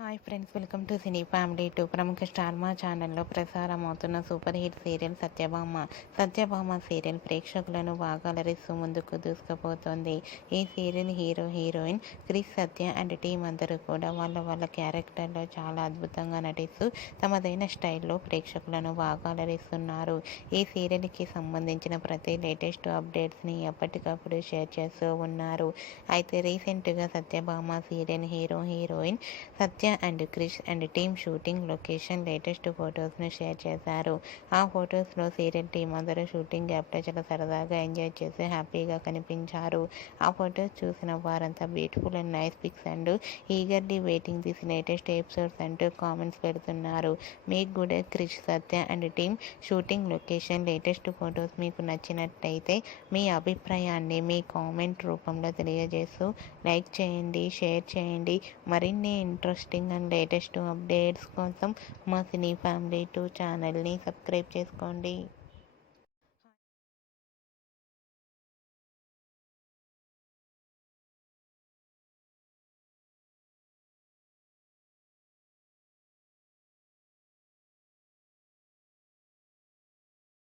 Hi friends, welcome to cine family 2. ప్రముఖ star Maa ఛానల్లో ప్రసారం అవుతున్న super hit serial Satyabhama serial ప్రేక్షకులను బాగా అలరిస్తూ ముందుకు దూసుకుపోతోంది. ఈ serial heroine Krish, Satya and team అందరూ కూడా వాళ్ళ క్యారెక్టర్లో చాలా అద్భుతంగా నటిస్తూ తమదైన స్టైల్లో ప్రేక్షకులను బాగా అలరిస్తున్నారు. ఈ సీరియల్కి సంబంధించిన ప్రతి లేటెస్ట్ అప్డేట్స్ని ఎప్పటికప్పుడు షేర్ చేస్తూ ఉన్నారు. అయితే రీసెంట్గా Satyabhama serial heroine Satya and Krish and team shooting location latest ఫొటోస్ను షేర్ చేశారు. ఆ ఫొటోస్లో సీరియల్ టీం అందరూ షూటింగ్ గ్యాప్లో చాలా సరదాగా ఎంజాయ్ చేసి హ్యాపీగా కనిపించారు. ఆ ఫొటోస్ చూసిన వారంతా beautiful and nice pics and eagerly waiting this latest episodes అంటూ కామెంట్స్ పెడుతున్నారు. మీకు కూడా Krish, Satya and team shooting location latest photos మీకు నచ్చినట్లయితే మీ అభిప్రాయాన్ని మీ కామెంట్ రూపంలో తెలియజేస్తూ లైక్ చేయండి, షేర్ చేయండి. మరిన్ని ఇంట్రెస్టింగ్ అండ్ లేటెస్ట్ అప్డేట్స్ కోసం మా సినీ ఫ్యామిలీ 2 ఛానల్ని సబ్స్క్రైబ్ చేసుకోండి.